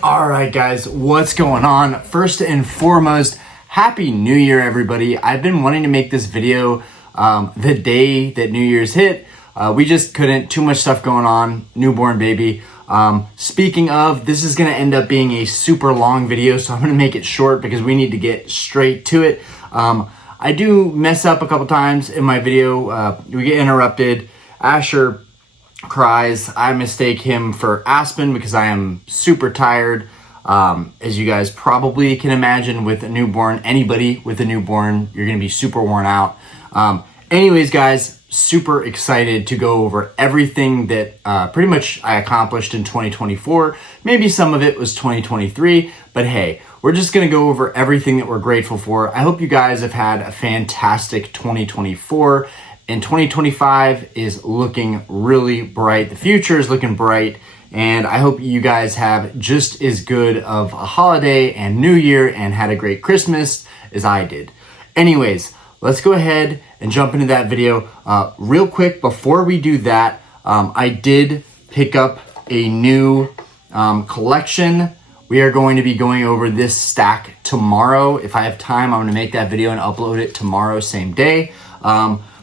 All right, guys, what's going on? First and foremost, Happy New Year, everybody. I've been wanting to make this video the day that New Year's hit. We just couldn't, too much stuff going on, newborn baby. Speaking of, this is gonna end up being a super long video, so I'm gonna make it short because we need to get straight to it. I do mess up a couple times in my video. We get interrupted. Asher cries. I mistake him for Aspen because I am super tired. As you guys probably can imagine, with a newborn, anybody with a newborn, you're gonna be super worn out. Anyways, guys, super excited to go over everything that pretty much I accomplished in 2024. Maybe some of it was 2023, but hey, we're just gonna go over everything that we're grateful for. I hope you guys have had a fantastic 2024. And 2025 is looking really bright. The future is looking bright. And I hope you guys have just as good of a holiday and New Year and had a great Christmas as I did. Anyways, let's go ahead and jump into that video. Real quick, before we do that, I did pick up a new collection. We are going to be going over this stack tomorrow. If I have time, I'm gonna make that video and upload it tomorrow, same day.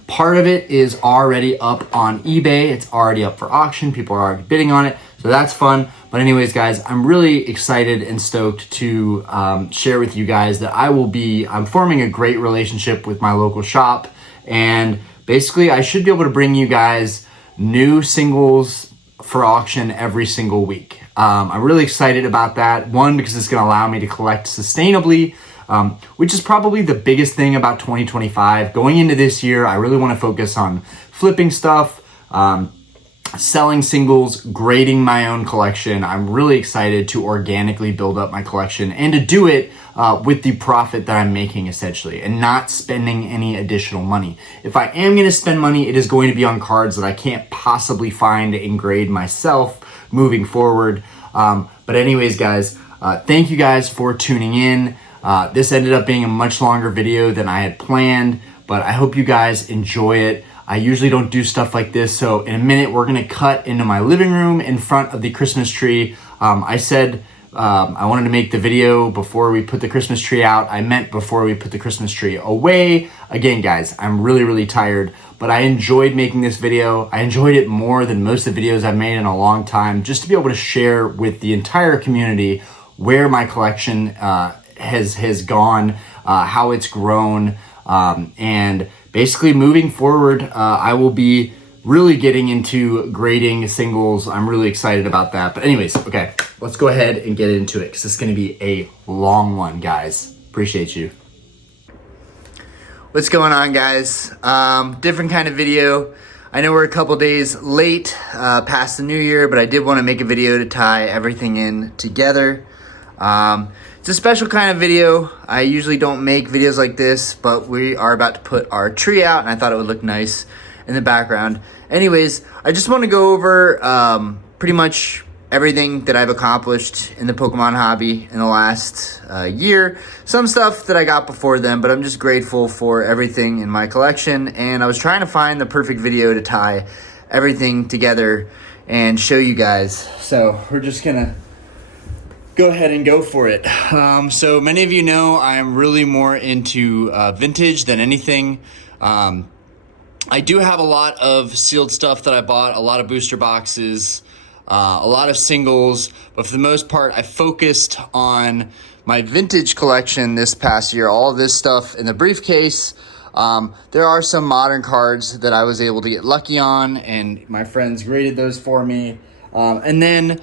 Part of it is already up on eBay. It's already up for auction. People are already bidding on it. So that's fun. But anyways, guys, I'm really excited and stoked to share with you guys that I'm forming a great relationship with my local shop. And basically, I should be able to bring you guys new singles for auction every single week. I'm really excited about that. One, because it's going to allow me to collect sustainably, which is probably the biggest thing about 2025. Going into this year, I really want to focus on flipping stuff, selling singles, grading my own collection. I'm really excited to organically build up my collection and to do it with the profit that I'm making, essentially, and not spending any additional money. If I am going to spend money, it is going to be on cards that I can't possibly find and grade myself moving forward. But anyways, guys, thank you guys for tuning in. This ended up being a much longer video than I had planned, but I hope you guys enjoy it. I usually don't do stuff like this, so in a minute we're gonna cut into my living room in front of the Christmas tree. I said I wanted to make the video before we put the Christmas tree out. I meant before we put the Christmas tree away. Again, guys, I'm really tired, but I enjoyed making this video. I enjoyed it more than most of the videos I've made in a long time, just to be able to share with the entire community where my collection has gone, how it's grown, and basically moving forward, I will be really getting into grading singles. I'm really excited about that. But anyways, okay, let's go ahead and get into it because it's going to be a long one, guys. Appreciate you. What's going on, guys? Different kind of video. I know we're a couple days late past the new year, but I did want to make a video to tie everything in together. It's a special kind of video. I usually don't make videos like this, but we are about to put our tree out, and I thought it would look nice in the background. Anyways, I just want to go over pretty much everything that I've accomplished in the Pokemon hobby in the last year. Some stuff that I got before then, but I'm just grateful for everything in my collection, and I was trying to find the perfect video to tie everything together and show you guys. So we're just gonna go ahead and go for it. So many of you know I'm really more into vintage than anything. I do have a lot of sealed stuff that I bought, a lot of booster boxes, a lot of singles, but for the most part, I focused on my vintage collection this past year. All of this stuff in the briefcase. There are some modern cards that I was able to get lucky on, and my friends graded those for me. And then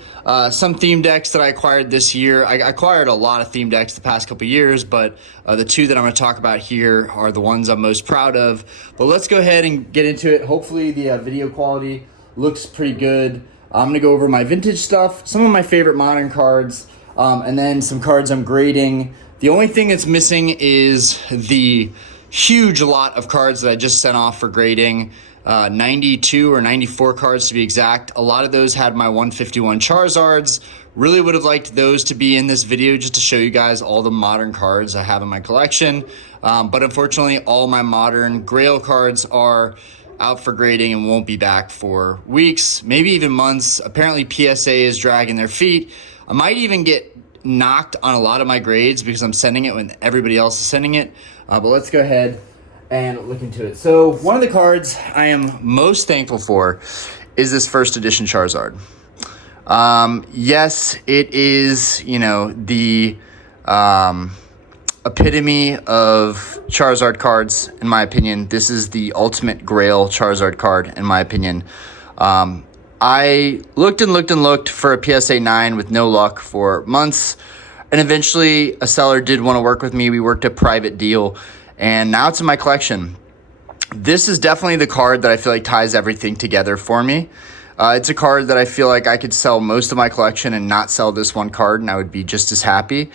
some theme decks that I acquired this year. I acquired a lot of theme decks the past couple years, but the two that I'm going to talk about here are the ones I'm most proud of. But let's go ahead and get into it. Hopefully the video quality looks pretty good. I'm going to go over my vintage stuff, some of my favorite modern cards, and then some cards I'm grading. The only thing that's missing is the huge lot of cards that I just sent off for grading. 92 or 94 cards to be exact. A lot of those had my 151 Charizards. Really would have liked those to be in this video just to show you guys all the modern cards I have in my collection. But unfortunately, all my modern Grail cards are out for grading and won't be back for weeks, maybe even months. Apparently PSA is dragging their feet. I might even get knocked on a lot of my grades because I'm sending it when everybody else is sending it. But let's go ahead and look into it. So one of the cards I am most thankful for is this first edition Charizard. Yes, it is, you know, the epitome of Charizard cards, in my opinion. This is the ultimate grail Charizard card, in my opinion. I looked and looked and looked for a PSA 9 with no luck for months, and eventually a seller did want to work with me. We worked a private deal, and now it's in my collection. This is definitely the card that I feel like ties everything together for me. It's a card that I feel like I could sell most of my collection and not sell this one card, and I would be just as happy.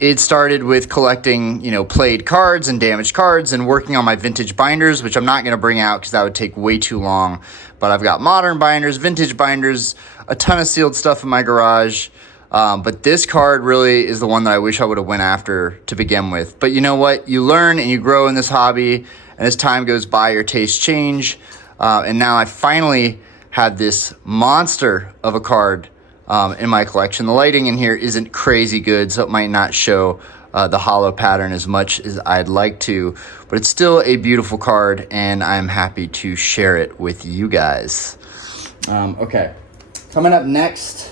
It started with collecting, you know, played cards and damaged cards and working on my vintage binders, which I'm not going to bring out because that would take way too long. But I've got modern binders, vintage binders, a ton of sealed stuff in my garage. But this card really is the one that I wish I would have went after to begin with. But you know what? You learn and you grow in this hobby, and as time goes by, your tastes change. And now I finally have this monster of a card in my collection. The lighting in here isn't crazy good, so it might not show the hollow pattern as much as I'd like to, but it's still a beautiful card, and I'm happy to share it with you guys. Okay, coming up next,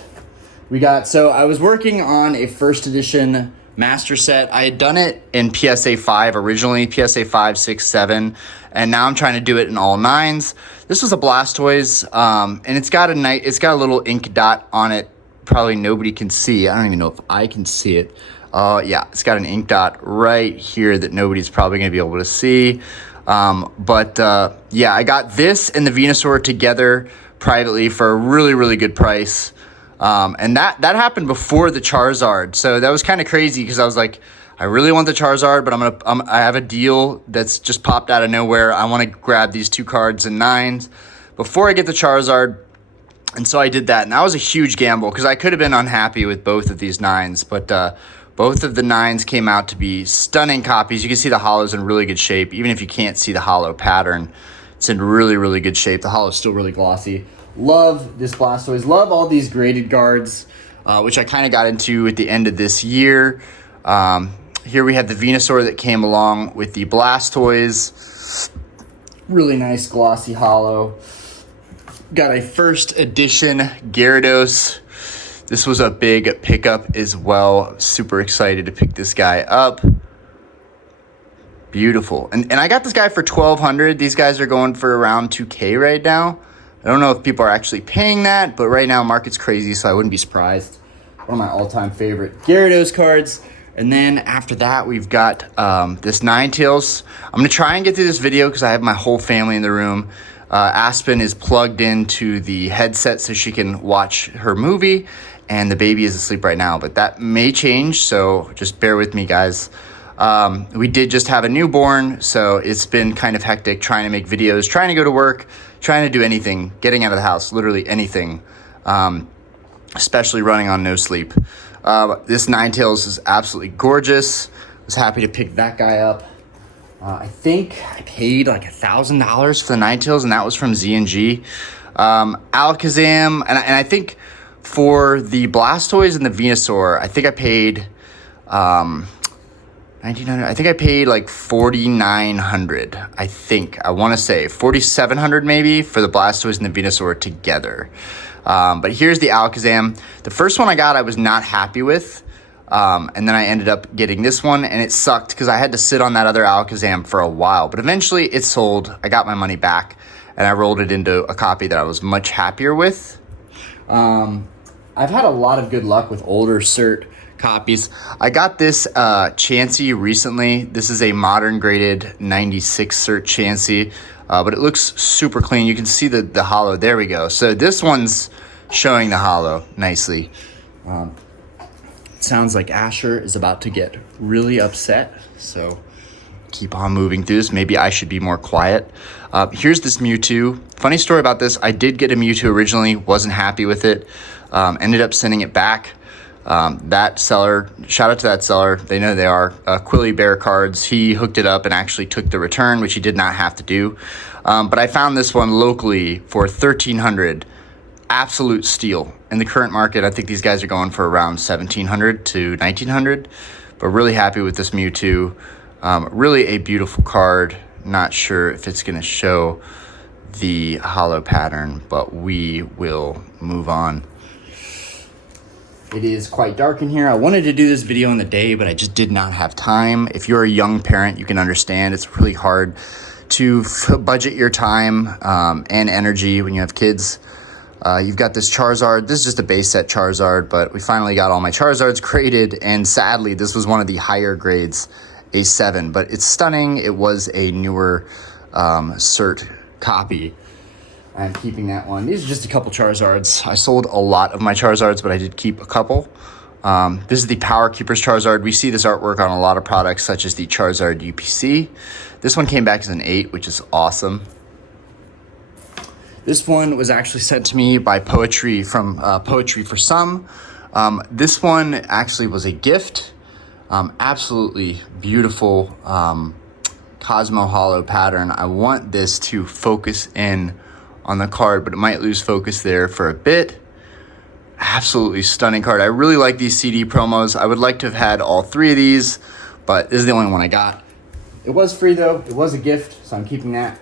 we got, so I was working on a first edition master set. I had done it in PSA 5 originally, PSA 5, 6, 7, and now I'm trying to do it in all 9s. This was a Blastoise, and it's got a little ink dot on it. Probably nobody can see. I don't even know if I can see it. Yeah, it's got an ink dot right here that nobody's probably going to be able to see. Yeah, I got this and the Venusaur together privately for a really, really good price. And that happened before the Charizard. So that was kind of crazy because I was like, I really want the Charizard, but I have a deal that's just popped out of nowhere. I want to grab these 2 cards in 9s before I get the Charizard. And so I did that, and that was a huge gamble because I could have been unhappy with both of these 9s, but both of the 9s came out to be stunning copies. You can see the hollow's in really good shape. Even if you can't see the hollow pattern, it's in really, really good shape. The hollow's still really glossy. Love this Blastoise. Love all these graded guards, which I kind of got into at the end of this year. Here we have the Venusaur that came along with the Blastoise. Really nice glossy hollow. Got a first edition Gyarados. This was a big pickup as well. Super excited to pick this guy up. Beautiful. And I got this guy for $1,200. These guys are going for around $2K right now. I don't know if people are actually paying that, but right now market's crazy, so I wouldn't be surprised. One of my all-time favorite Gyarados cards. And then after that, we've got this Ninetales. I'm going to try and get through this video because I have my whole family in the room. Aspen is plugged into the headset so she can watch her movie, and the baby is asleep right now, but that may change, so just bear with me, guys. We did just have a newborn, so it's been kind of hectic trying to make videos, trying to go to work, trying to do anything, getting out of the house, literally anything, especially running on no sleep. This Ninetales is absolutely gorgeous. Was happy to pick that guy up. I think I paid like $1,000 for the Ninetales, and that was from Z&G. Alakazam, and I think for the Blastoise and the Venusaur, I think I paid $1,900. I think I paid like $4,900. I want to say $4,700 maybe for the Blastoise and the Venusaur together. But here's the Alakazam. The first one I got, I was not happy with. And then I ended up getting this one, and it sucked because I had to sit on that other Alakazam for a while. But eventually it sold. I got my money back, and I rolled it into a copy that I was much happier with. I've had a lot of good luck with older cert copies. I got this Chansey recently. This is a modern graded 96 cert Chansey, but it looks super clean. You can see the hollow. There we go. So this one's showing the hollow nicely. Sounds like Asher is about to get really upset, so keep on moving through this. Maybe I should be more quiet. Here's this Mewtwo. Funny story about this. I did get a Mewtwo originally, wasn't happy with it. Ended up sending it back. That seller, shout out to that seller. They know they are. Quilly Bear Cards. He hooked it up and actually took the return, which he did not have to do. But I found this one locally for $1,300. absolute steal. In the current market, I think these guys are going for around 1,700 to 1,900, but really happy with this Mewtwo. Really a beautiful card. Not sure if it's going to show the holo pattern, but we will move on. It is quite dark in here. I wanted to do this video in the day, but I just did not have time. If you're a young parent, you can understand it's really hard to budget your time and energy when you have kids. You've got this Charizard. This is just a base set Charizard, but we finally got all my Charizards graded, and sadly, this was one of the higher grades, a 7, but it's stunning. It was a newer cert copy. I'm keeping that one. These are just a couple Charizards. I sold a lot of my Charizards, but I did keep a couple. This is the Power Keepers Charizard. We see this artwork on a lot of products, such as the Charizard UPC. This one came back as an 8, which is awesome. This one was actually sent to me by Poetry from Poetry for Some. This one actually was a gift. Absolutely beautiful Cosmo Holo pattern. I want this to focus in on the card, but it might lose focus there for a bit. Absolutely stunning card. I really like these CD promos. I would like to have had all 3 of these, but this is the only one I got. It was free though. It was a gift, so I'm keeping that.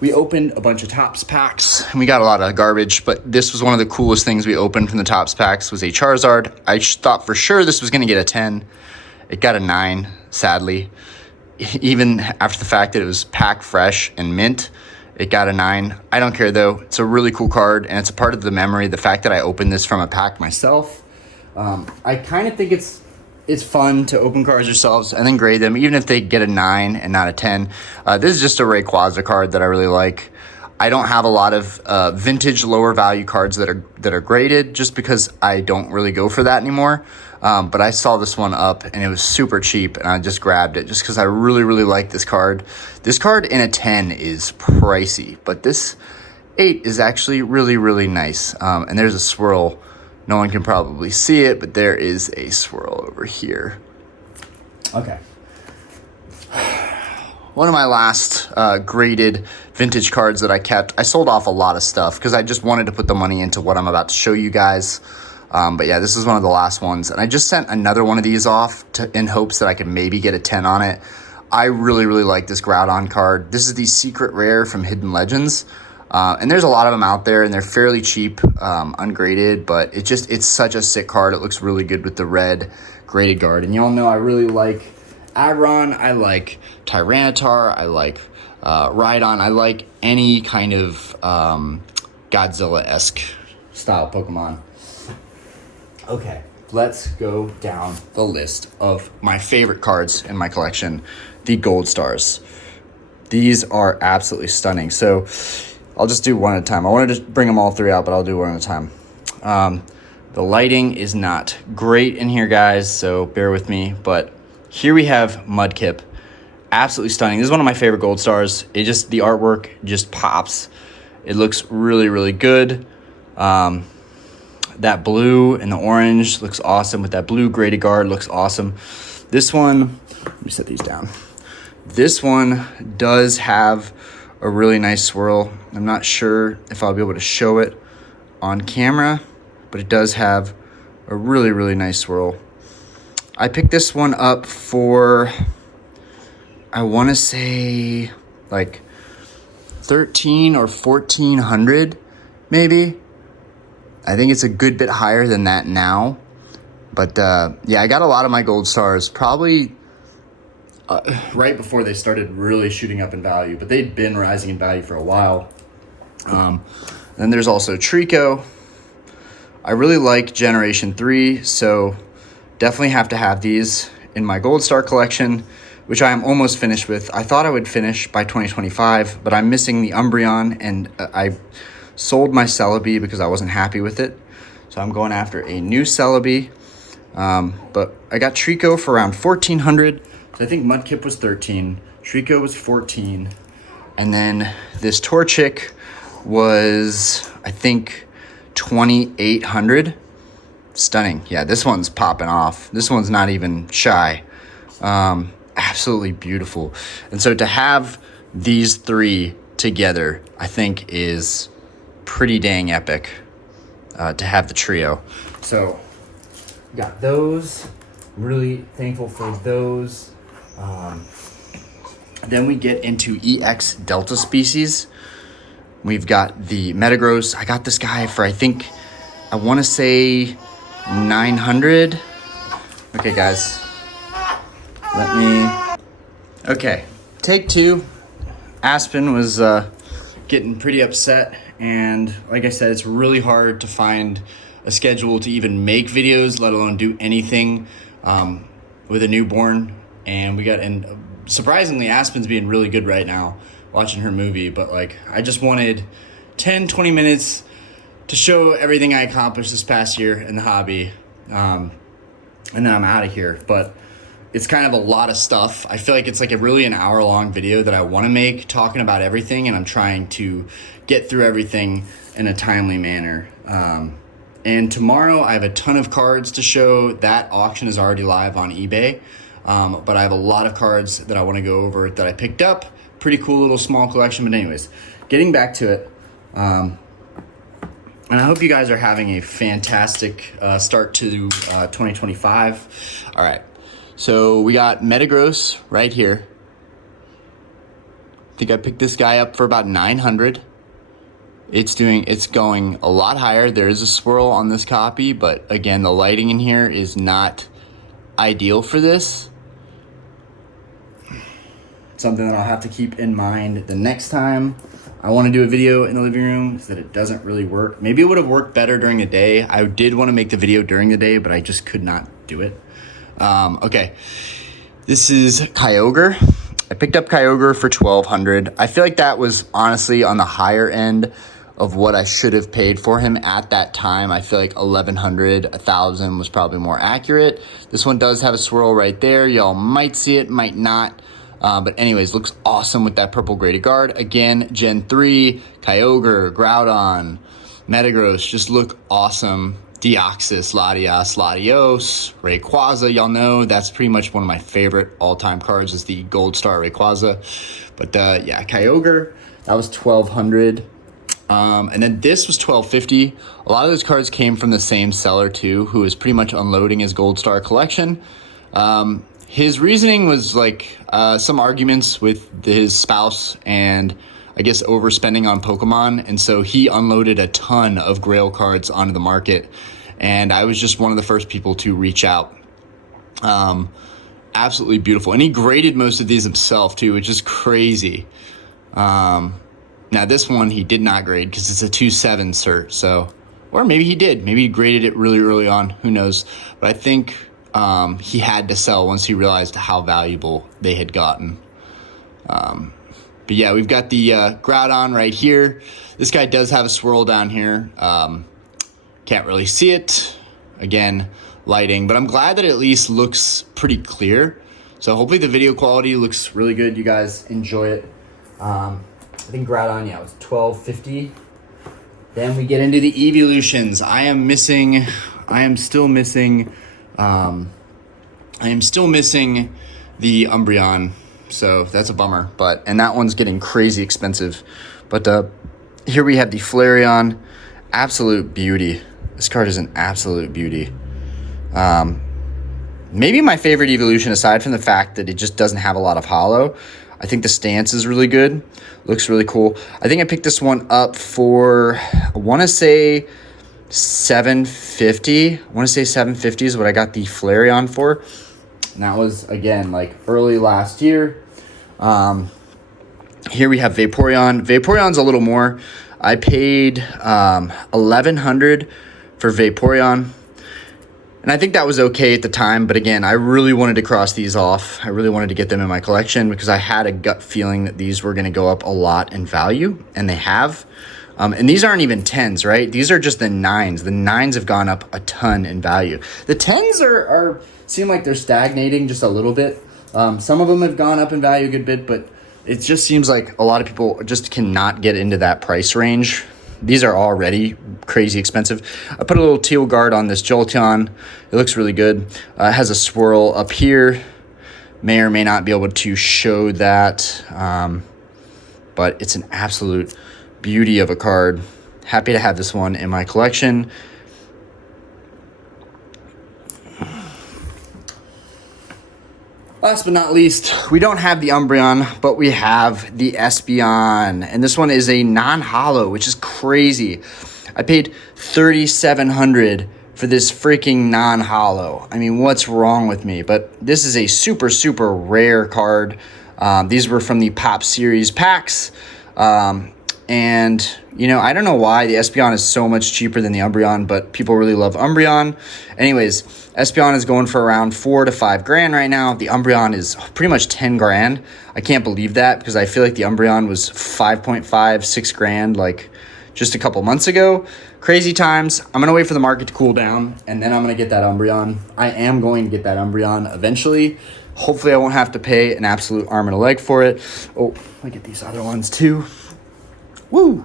We opened a bunch of Topps packs, and we got a lot of garbage, but this was one of the coolest things we opened from the Topps packs was a Charizard. I thought for sure this was going to get a 10. It got a 9, sadly. Even after the fact that it was packed fresh and mint, it got a 9. I don't care though. It's a really cool card, and it's a part of the memory. The fact that I opened this from a pack myself, I kind of think it's fun to open cards yourselves and then grade them, even if they get a 9 and not a 10. This is just a Rayquaza card that I really like. I don't have a lot of vintage lower value cards that are graded, just because I don't really go for that anymore. But I saw this one up and it was super cheap, and I just grabbed it just because I really, really like this card. This card in a 10 is pricey, but this 8 is actually really, really nice. And there's a swirl. No one can probably see it, but there is a swirl over here. Okay. One of my last graded vintage cards that I kept, I sold off a lot of stuff because I just wanted to put the money into what I'm about to show you guys. But yeah, this is one of the last ones. And I just sent another one of these off in hopes that I could maybe get a 10 on it. I really, really like this Groudon card. This is the secret rare from Hidden Legends. And there's a lot of them out there, and they're fairly cheap, ungraded, but it's such a sick card. It looks really good with the red graded guard. And y'all know I really like Aggron, I like Tyranitar, I like Rhydon, I like any kind of Godzilla-esque style Pokemon. Okay, let's go down the list of my favorite cards in my collection, the Gold Stars. These are absolutely stunning. So I'll just do one at a time. I wanted to bring them all 3 out, but I'll do one at a time. The lighting is not great in here, guys, so bear with me. But here we have Mudkip. Absolutely stunning. This is one of my favorite Gold Stars. The artwork just pops. It looks really, really good. That blue and the orange looks awesome. With that blue graded guard, looks awesome. This one, let me set these down. This one does have a really nice swirl. I'm not sure if I'll be able to show it on camera, but it does have a really, really nice swirl. I picked this one up for, I want to say like 13 or 1400 maybe. I think it's a good bit higher than that now. But yeah, I got a lot of my Gold Stars probably right before they started really shooting up in value, but they'd been rising in value for a while. Then there's also Trico. I really like Generation 3, so definitely have to have these in my Gold Star collection, which I am almost finished with. I thought I would finish by 2025, but I'm missing the Umbreon, and I sold my Celebi because I wasn't happy with it. So I'm going after a new Celebi. But I got Trico for around 1400. So I think Mudkip was 13. Trico was 14. And then this Torchic was, I think, 2800. Stunning. Yeah, this one's popping off. This one's not even shy. Absolutely beautiful. And so to have these 3 together, I think is pretty dang epic. to have the trio. So got those. Really thankful for those. Then we get into EX Delta species. We've got the Metagross. I got this guy for, I want to say 900. Okay, guys. Okay, take two. Aspen was getting pretty upset. And like I said, it's really hard to find a schedule to even make videos, let alone do anything with a newborn. And surprisingly, Aspen's being really good right now watching her movie, but like I just wanted 10-20 minutes to show everything I accomplished this past year in the hobby, and then I'm out of here. But it's kind of a lot of stuff. I feel like it's like an hour-long video that I want to make, talking about everything, and I'm trying to get through everything in a timely manner. And tomorrow I have a ton of cards to show. That auction is already live on eBay, but I have a lot of cards that I want to go over that I picked up. Pretty cool little small collection. But anyways, getting back to it, and I hope you guys are having a fantastic start to 2025. All right, so we got Metagross right here. I think I picked this guy up for about 900. It's going a lot higher. There is a swirl on this copy, but again, the lighting in here is not ideal for this. Something that I'll have to keep in mind the next time I want to do a video in the living room is that it doesn't really work. Maybe it would have worked better during the day. I did want to make the video during the day, but I just could not do it. Okay, this is Kyogre. I picked up Kyogre for 1,200. I feel like that was honestly on the higher end of what I should have paid for him at that time. I feel like 1,100, 1,000 was probably more accurate. This one does have a swirl right there. Y'all might see it, might not. But anyways, looks awesome with that purple graded guard. Again, Gen 3, Kyogre, Groudon, Metagross just look awesome. Deoxys, Latias, Latios, Rayquaza, y'all know that's pretty much one of my favorite all-time cards is the Gold Star Rayquaza. But yeah, Kyogre, that was 1,200. And then this was 1,250. A lot of those cards came from the same seller too, who is pretty much unloading his Gold Star collection. His reasoning was like some arguments with his spouse and I guess overspending on Pokemon. And so he unloaded a ton of Grail cards onto the market. And I was just one of the first people to reach out. Absolutely beautiful. And he graded most of these himself too, which is crazy. Now this one he did not grade because it's a 2.7 cert. So, or maybe he did. Maybe he graded it really early on. Who knows? But I think he had to sell once he realized how valuable they had gotten. But yeah, we've got the Groudon right here. This guy does have a swirl down here. Can't really see it. Again, lighting. But I'm glad that it at least looks pretty clear. So hopefully the video quality looks really good. You guys enjoy it. I think Groudon, yeah, it was 1,250. Then we get into the evolutions. I am still missing the Umbreon. So that's a bummer, and that one's getting crazy expensive. But here we have the Flareon, absolute beauty. This card is an absolute beauty. Maybe my favorite evolution, aside from the fact that it just doesn't have a lot of holo. I think the stance is really good. Looks really cool. I think I picked this one up for, I want to say 750. I want to say 750 is what I got the Flareon for. And that was, again, like early last year. Here we have Vaporeon. Vaporeon's a little more. I paid 1,100 for Vaporeon. And I think that was okay at the time. But again, I really wanted to cross these off. I really wanted to get them in my collection because I had a gut feeling that these were going to go up a lot in value. And they have. And these aren't even 10s, right? These are just the 9s. The 9s have gone up a ton in value. The 10s are seem like they're stagnating just a little bit. Some of them have gone up in value a good bit, but it just seems like a lot of people just cannot get into that price range. These are already crazy expensive. I put a little teal guard on this Jolteon. It looks really good. It has a swirl up here. May or may not be able to show that, but it's an absolute beauty of a card. Happy to have this one in my collection. Last but not least, we don't have the Umbreon, but we have the Espeon. And this one is a non-holo, which is crazy. I paid $3,700 for this freaking non-holo. I mean, what's wrong with me? But this is a super, super rare card. These were from the Pop Series packs. And, you know, I don't know why the Espeon is so much cheaper than the Umbreon, but people really love Umbreon. Anyways, Espeon is going for around $4 to $5 grand right now. The Umbreon is pretty much 10 grand. I can't believe that because I feel like the Umbreon was 5.5, 6 grand like just a couple months ago. Crazy times. I'm going to wait for the market to cool down, and then I'm going to get that Umbreon. I am going to get that Umbreon eventually. Hopefully I won't have to pay an absolute arm and a leg for it. Oh, let me get these other ones too. Woo!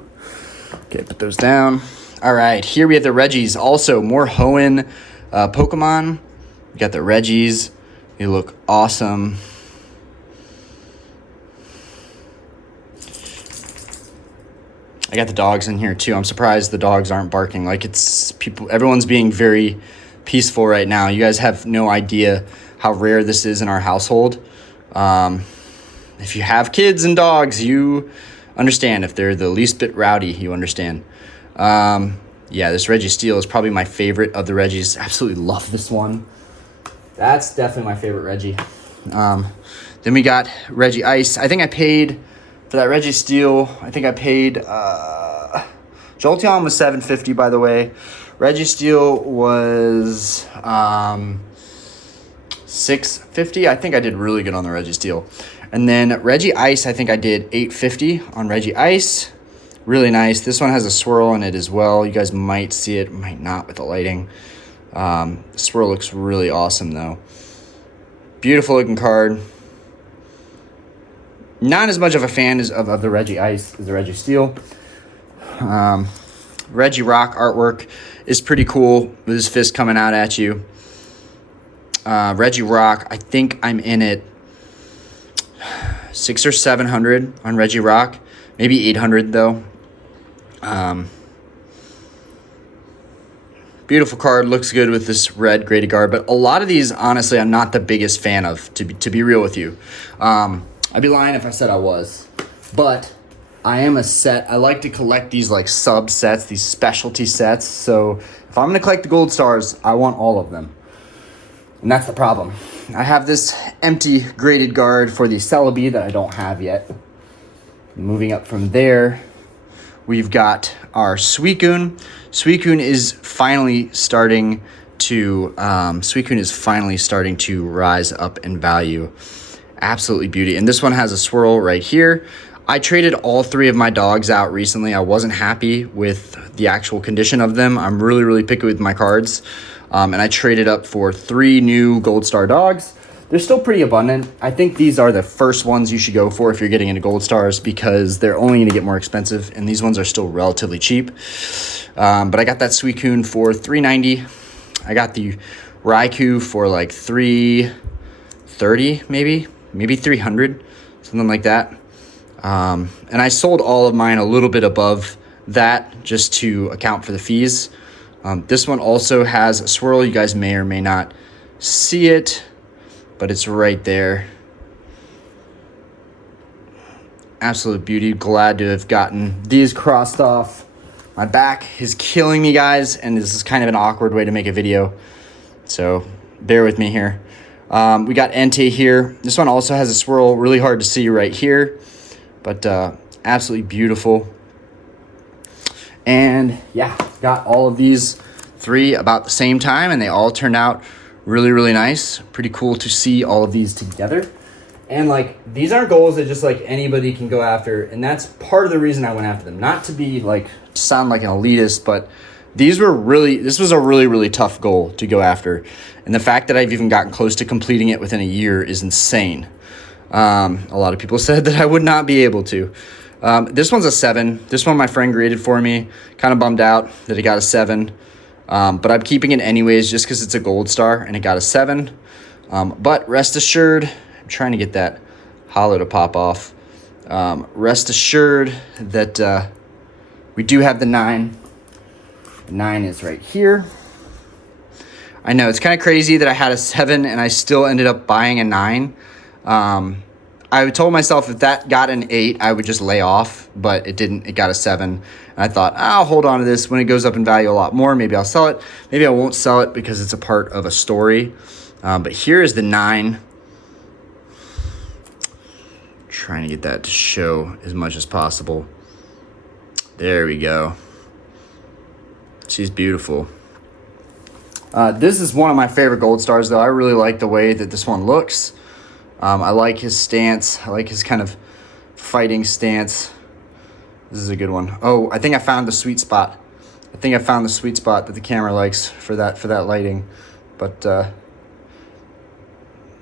Okay, put those down. All right, here we have the Regis. Also, more Hoenn Pokemon. We got the Regis. They look awesome. I got the dogs in here too. I'm surprised the dogs aren't barking. Like it's people, everyone's being very peaceful right now. You guys have no idea how rare this is in our household. If you have kids and dogs, you understand. If they're the least bit rowdy, you understand. Yeah, this Registeel is probably my favorite of the Regis. Absolutely love this one. That's definitely my favorite Regi. Then we got Regice. I think I paid for that Registeel. I think I paid Jolteon was $750, by the way. Registeel was $650. I think I did really good on the Registeel. And then Regice, I think I did $850 on Regice. Really nice. This one has a swirl in it as well. You guys might see it, might not with the lighting. The swirl looks really awesome though. Beautiful looking card. Not as much of a fan of the Regice as the Registeel. Regirock artwork is pretty cool with his fist coming out at you. Regirock, I think I'm in it $600 or $700 on Regirock, maybe $800 though. Beautiful card, looks good with this red graded guard, but a lot of these, honestly, I'm not the biggest fan of, to be real with you. I'd be lying if I said I was, but I am a set. I like to collect these like subsets, these specialty sets. So if I'm gonna collect the gold stars, I want all of them. And that's the problem. I have this empty graded guard for the Celebi that I don't have yet. Moving up from there, we've got our Suicune. Suicune is finally starting to rise up in value. Absolutely beauty. And this one has a swirl right here. I traded all three of my dogs out recently. I wasn't happy with the actual condition of them. I'm really, really picky with my cards. And I traded up for 3 new Gold Star dogs. They're still pretty abundant. I think these are the first ones you should go for if you're getting into Gold Stars because they're only going to get more expensive, and these ones are still relatively cheap. But I got that Suicune for $390. I got the Raikou for like $330, maybe $300, something like that. And I sold all of mine a little bit above that just to account for the fees. This one also has a swirl. You guys may or may not see it, but it's right there. Absolute beauty. Glad to have gotten these crossed off. My back is killing me, guys, and this is kind of an awkward way to make a video, so bear with me here. We got Entei here. This one also has a swirl. Really hard to see right here, but absolutely beautiful. And yeah, got all of these 3 about the same time, and they all turned out really, really nice. Pretty cool to see all of these together. And like, these aren't goals that just like anybody can go after, and that's part of the reason I went after them. Not to be like, to sound like an elitist, but this was a really, really tough goal to go after. And the fact that I've even gotten close to completing it within a year is insane. A lot of people said that I would not be able to. This one's a 7. This one my friend graded for me. Kind of bummed out that it got a 7. But I'm keeping it anyways just because it's a gold star and it got a 7. But rest assured, I'm trying to get that holo to pop off. Rest assured that we do have the 9. The 9 is right here. I know it's kind of crazy that I had a 7 and I still ended up buying a 9. I told myself if that got an 8, I would just lay off, but it didn't. It got a 7. And I thought, I'll hold on to this. When it goes up in value a lot more, maybe I'll sell it. Maybe I won't sell it because it's a part of a story. But here is the 9. Trying to get that to show as much as possible. There we go. She's beautiful. This is one of my favorite gold stars, though. I really like the way that this one looks. I like his stance. I like his kind of fighting stance. This is a good one. Oh, I think I found the sweet spot. I think I found the sweet spot that the camera likes for that lighting. But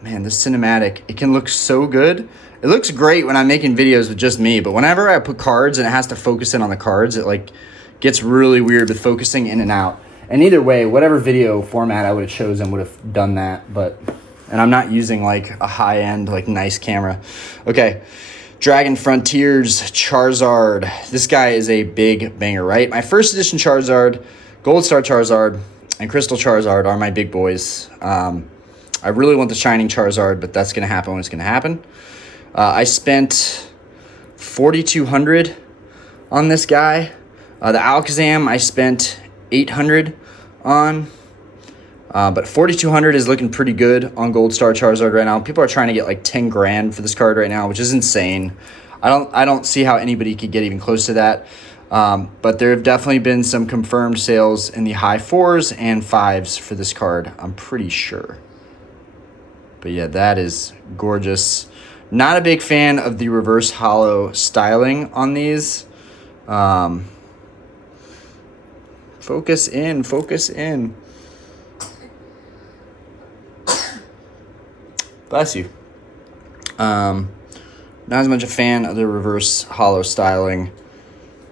man, this cinematic, it can look so good. It looks great when I'm making videos with just me, but whenever I put cards and it has to focus in on the cards, it like gets really weird with focusing in and out. And either way, whatever video format I would have chosen would have done that. And I'm not using like a high-end, like nice camera. Okay, Dragon Frontiers Charizard. This guy is a big banger, right? My first edition Charizard, Gold Star Charizard, and Crystal Charizard are my big boys. I really want the Shining Charizard, but that's going to happen when it's going to happen. I spent $4,200 on this guy. The Alakazam I spent $800 on. But $4,200 is looking pretty good on Gold Star Charizard right now. People are trying to get like 10 grand for this card right now, which is insane. I don't see how anybody could get even close to that. But there have definitely been some confirmed sales in the high 4s and 5s for this card, I'm pretty sure. But yeah, that is gorgeous. Not a big fan of the reverse hollow styling on these. Focus in, focus in. Bless you. Not as much a fan of the reverse hollow styling,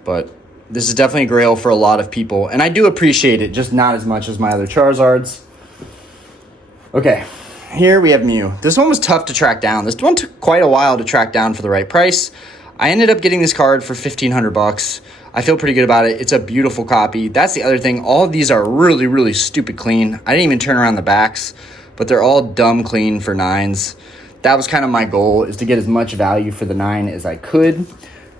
but this is definitely a grail for a lot of people, and I do appreciate it, just not as much as my other Charizards. Okay, here we have Mew. This one was tough to track down. This one took quite a while to track down for the right price. I ended up getting this card for $1,500. I feel pretty good about it. It's a beautiful copy. That's the other thing. All of these are really, really stupid clean. I didn't even turn around the backs, but they're all dumb clean for 9s. That was kind of my goal, is to get as much value for the 9 as I could.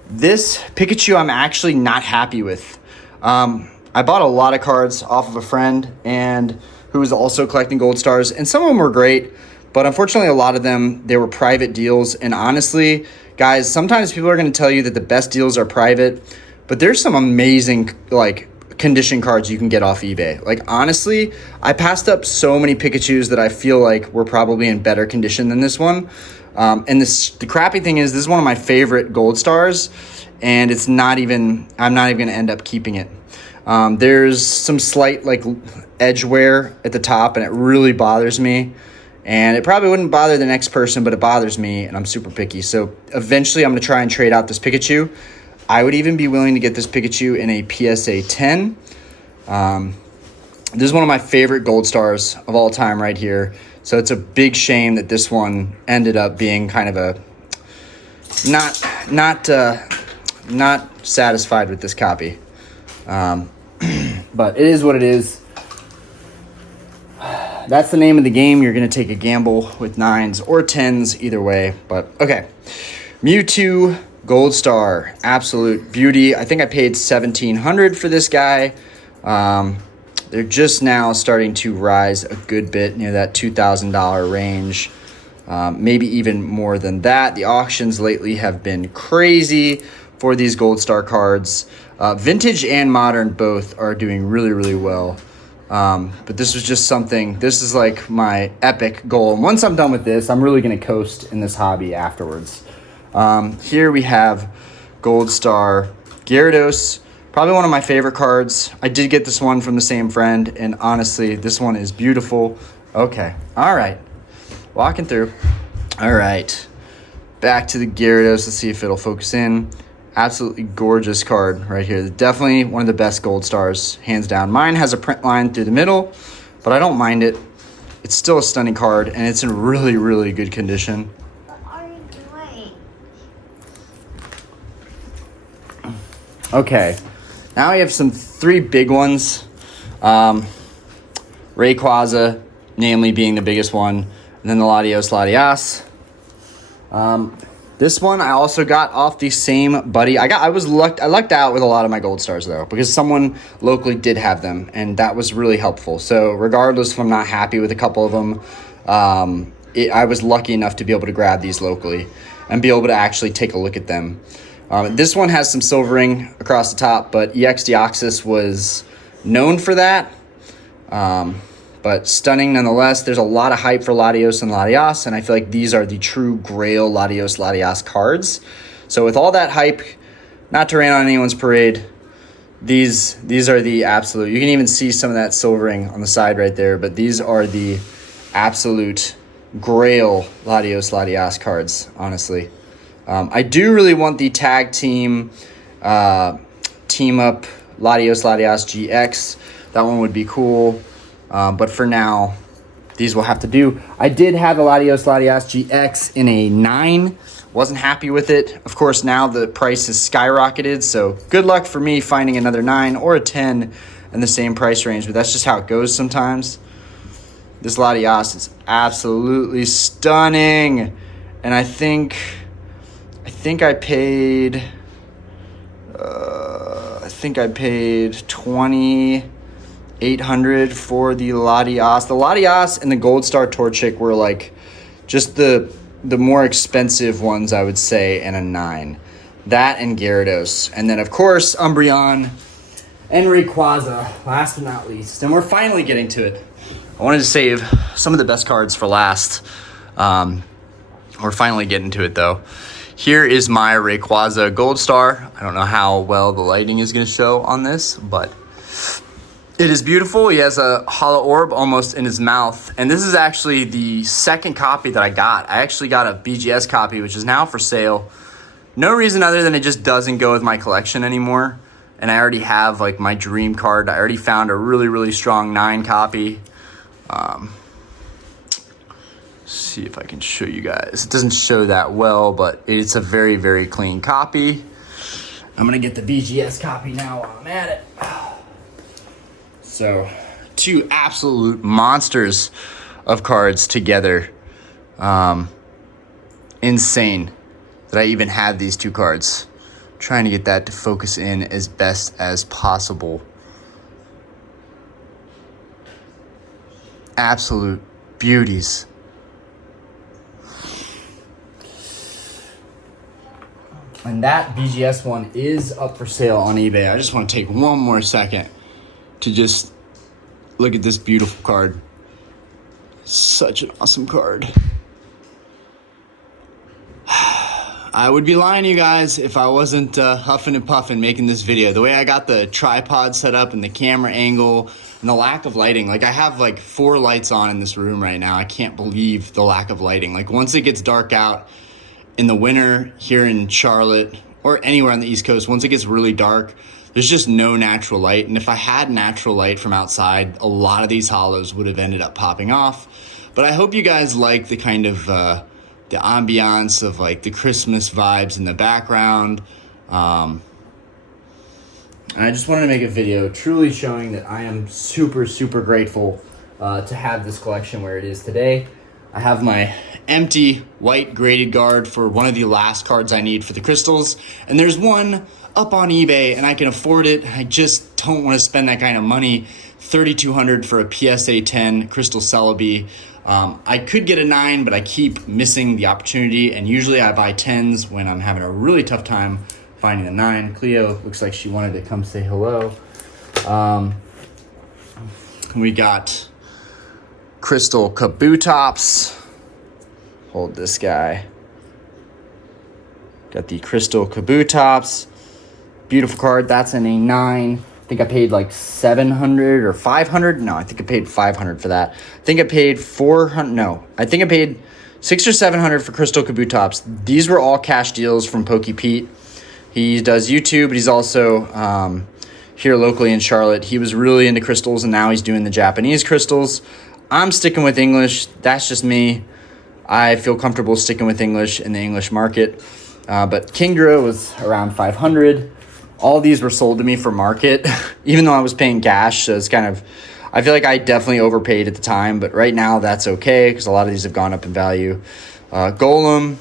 This Pikachu I'm actually not happy with. I bought a lot of cards off of a friend and who was also collecting gold stars, and some of them were great, but unfortunately a lot of them, they were private deals. And honestly, guys, sometimes people are going to tell you that the best deals are private, but there's some amazing like condition cards you can get off eBay. Like honestly, I passed up so many Pikachus that I feel like were probably in better condition than this one. And the crappy thing is, this is one of my favorite gold stars, and I'm not even going to end up keeping it. There's some slight like edge wear at the top, and it really bothers me. And it probably wouldn't bother the next person, but it bothers me, and I'm super picky. So eventually I'm going to try and trade out this Pikachu. I would even be willing to get this Pikachu in a PSA 10. This is one of my favorite gold stars of all time right here. So it's a big shame that this one ended up being kind of a not satisfied with this copy. But it is what it is. That's the name of the game. You're going to take a gamble with 9s or 10s either way. But okay, Mewtwo Gold Star, absolute beauty. I think I paid $1,700 for this guy. They're just now starting to rise a good bit near that $2,000 range. Maybe even more than that. The auctions lately have been crazy for these Gold Star cards. Vintage and modern both are doing really, really well. But this was just something, this is like my epic goal. And once I'm done with this, I'm really going to coast in this hobby afterwards. Here we have Gold Star Gyarados, probably one of my favorite cards. I did get this one from the same friend, and honestly, this one is beautiful. Okay, all right, walking through. All right, back to the Gyarados. Let's see if it'll focus in. Absolutely gorgeous card right here. Definitely one of the best Gold Stars, hands down. Mine has a print line through the middle, but I don't mind it. It's still a stunning card, and it's in really, really good condition. What are you doing? Okay, now we have 3 big ones. Rayquaza, namely being the biggest one, and then the Latios Latias. This one I also got off the same buddy. I lucked out with a lot of my gold stars though, because someone locally did have them, and that was really helpful. So regardless if I'm not happy with a couple of them, I was lucky enough to be able to grab these locally and be able to actually take a look at them. This one has some silvering across the top, but EX Deoxys was known for that. But stunning nonetheless. There's a lot of hype for Latios and Latias, and I feel like these are the true grail Latios Latias cards. So with all that hype, not to rain on anyone's parade, these are the absolute. You can even see some of that silvering on the side right there, but these are the absolute grail Latios Latias cards, honestly. I do really want the tag team team up Latios Latias GX. That one would be cool. But for now, these will have to do. I did have the Latios Latias GX in a 9. Wasn't happy with it. Of course, now the price has skyrocketed, so good luck for me finding another 9 or a 10 in the same price range, but that's just how it goes sometimes. This Latias is absolutely stunning, and I think I paid 2,800 for the Latias. The Latias and the Gold Star Torchic were like just the more expensive ones, I would say, in a 9. That and Gyarados. And then, of course, Umbreon and Rayquaza, last but not least. And we're finally getting to it. I wanted to save some of the best cards for last. We're finally getting to it, though. Here is my Rayquaza Gold Star. I don't know how well the lighting is going to show on this, but it is beautiful. He has a hollow orb almost in his mouth. And this is actually the second copy that I got. I actually got a BGS copy, which is now for sale. No reason other than it just doesn't go with my collection anymore. And I already have like my dream card. I already found a really, really strong 9 copy. See if I can show you guys. It doesn't show that well, but it's a very, very clean copy. I'm going to get the BGS copy now while I'm at it. So, 2 absolute monsters of cards together. Insane that I even have these 2 cards. Trying to get that to focus in as best as possible. Absolute beauties. And that BGS one is up for sale on eBay. I just want to take one more second to just look at this beautiful card. Such an awesome card. I would be lying to you guys if I wasn't huffing and puffing making this video. The way I got the tripod set up and the camera angle and the lack of lighting. Like I have like 4 lights on in this room right now. I can't believe the lack of lighting. Like once it gets dark out in the winter here in Charlotte or anywhere on the East Coast, once it gets really dark, there's just no natural light. And if I had natural light from outside, a lot of these hollows would have ended up popping off. But I hope you guys like the kind of the ambiance of like the Christmas vibes in the background. And I just wanted to make a video truly showing that I am super, super grateful to have this collection where it is today. I have my empty white graded guard for one of the last cards I need for the crystals. And there's one up on eBay and I can afford it. I just don't want to spend that kind of money. $3,200 for a PSA 10 Crystal Celebi. I could get a 9, but I keep missing the opportunity. And usually I buy 10s when I'm having a really tough time finding a 9. Cleo looks like she wanted to come say hello. We got Crystal Kabutops. Hold this guy. Got the Crystal Kabutops. Beautiful card. That's in a 9. I think I paid like $700 or $500. No, I think I paid $500 for that. I think I paid $400. No, I think I paid $600 or $700 for Crystal Kabutops. These were all cash deals from Pokey Pete. He does YouTube, but he's also here locally in Charlotte. He was really into crystals, and now he's doing the Japanese crystals. I'm sticking with English. That's just me. I feel comfortable sticking with English in the English market. But Kingdra was around $500. All these were sold to me for market, even though I was paying cash. So it's kind of, I feel like I definitely overpaid at the time, but right now that's okay because a lot of these have gone up in value. Golem,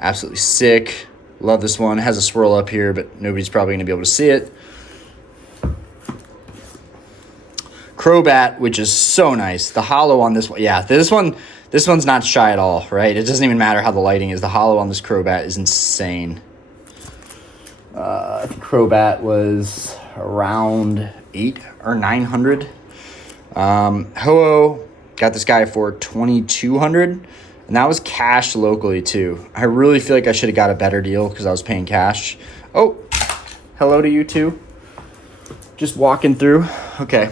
absolutely sick. Love this one. It has a swirl up here, but nobody's probably going to be able to see it. Crobat, which is so nice. The holo on this one, yeah, this one's not shy at all, right? It doesn't even matter how the lighting is. The holo on this Crobat is insane. I think Crobat was around 800 or 900. Ho-Oh got this guy for 2,200, and that was cash locally too. I really feel like I should have got a better deal because I was paying cash. Oh, hello to you too. Just walking through. Okay.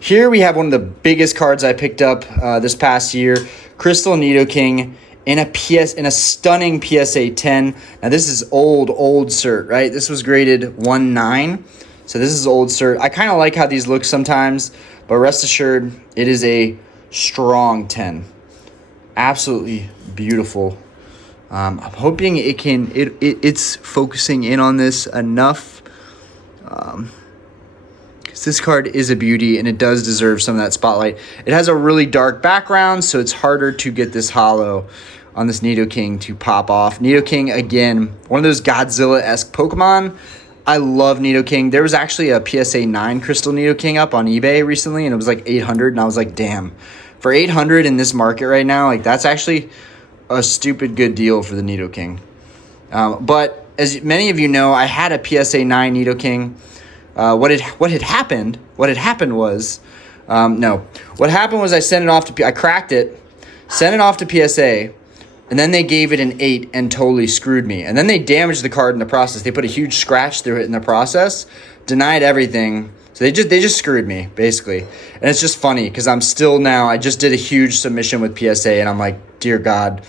Here we have one of the biggest cards I picked up this past year, Crystal Nidoking in a stunning PSA 10. Now this is old cert, right? This was graded 1.9, so this is old cert. I kind of like how these look sometimes, but rest assured, it is a strong 10. Absolutely beautiful. I'm hoping it's focusing in on this enough. This card is a beauty, and it does deserve some of that spotlight. It has a really dark background, so it's harder to get this holo on this Nidoking to pop off. Nidoking, again, one of those Godzilla-esque Pokemon. I love Nidoking. There was actually a PSA 9 Crystal Nidoking up on eBay recently, and it was like 800, and I was like, damn. For 800 in this market right now, like that's actually a stupid good deal for the Nidoking. But as many of you know, I had a PSA 9 Nidoking. What had happened was I sent it off to I cracked it, sent it off to PSA, and then they gave it an 8 and totally screwed me. And then they damaged the card in the process. They put a huge scratch through it in the process, denied everything. So they just screwed me basically. And it's just funny because I just did a huge submission with PSA, and I'm like, dear God,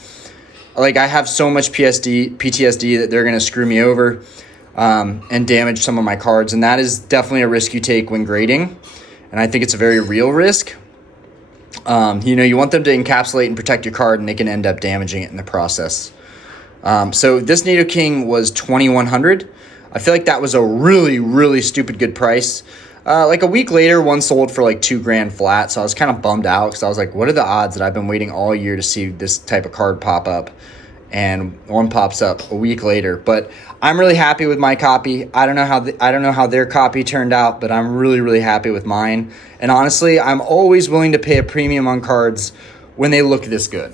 like I have so much PTSD that they're gonna screw me over. And damage some of my cards, and that is definitely a risk you take when grading, and I think it's a very real risk. You want them to encapsulate and protect your card, and they can end up damaging it in the process. So this Nidoking was 2,100. I feel like that was a really, really stupid good price. Like a week later, one sold for like $2,000 flat, so I was kind of bummed out because I was like, what are the odds that I've been waiting all year to see this type of card pop up? And one pops up a week later. But I'm really happy with my copy. I don't know how their copy turned out, but I'm really, really happy with mine. And honestly, I'm always willing to pay a premium on cards when they look this good.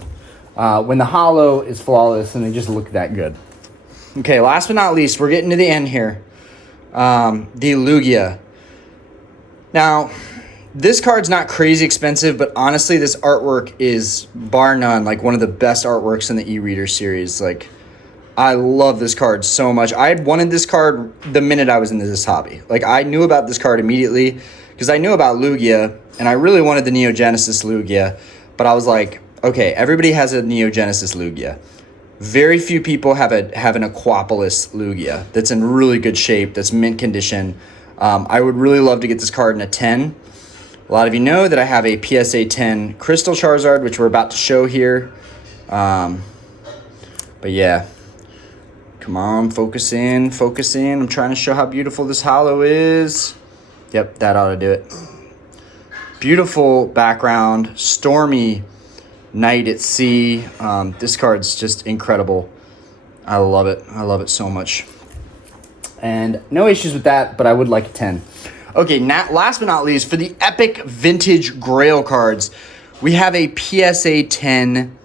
When the holo is flawless and they just look that good. Okay, last but not least, we're getting to the end here. The Lugia. Now, this card's not crazy expensive, but honestly, this artwork is bar none like one of the best artworks in the e-reader series. Like, I love this card so much. I had wanted this card the minute I was into this hobby. Like, I knew about this card immediately because I knew about Lugia, and I really wanted the Neo Genesis Lugia, but I was like, okay, everybody has a Neo Genesis Lugia. Very few people have an Aquapolis Lugia that's in really good shape, that's mint condition. I would really love to get this card in a 10. A lot of you know that I have a PSA 10 Crystal Charizard, which we're about to show here. But yeah. Come on, focus in. I'm trying to show how beautiful this holo is. Yep, that ought to do it. Beautiful background, stormy night at sea. This card's just incredible. I love it. I love it so much. And no issues with that, but I would like a 10. Okay, last but not least, for the epic vintage Grail cards, we have a PSA 10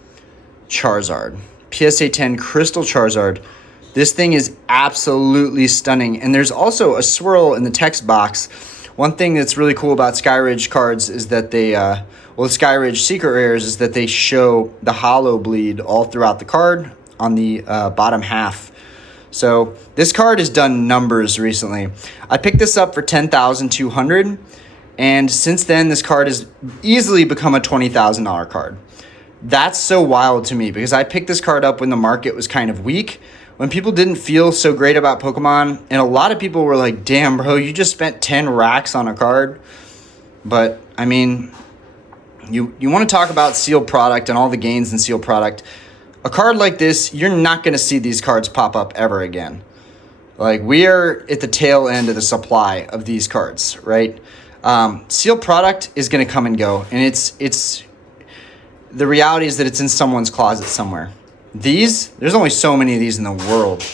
Charizard. PSA 10 Crystal Charizard. This thing is absolutely stunning. And there's also a swirl in the text box. One thing that's really cool about Skyridge cards is that they, Skyridge Secret Rares is that they show the holo bleed all throughout the card on the bottom half. So this card has done numbers recently. I picked this up for $10,200, and since then this card has easily become a $20,000 card. That's so wild to me because I picked this card up when the market was kind of weak, when people didn't feel so great about Pokemon, and a lot of people were like, damn bro, you just spent 10 racks on a card. But I mean, you want to talk about sealed product and all the gains in sealed product. A card like this, you're not going to see these cards pop up ever again. Like, we are at the tail end of the supply of these cards, right? Sealed product is going to come and go, and it's the reality is that it's in someone's closet somewhere. There's only so many of these in the world.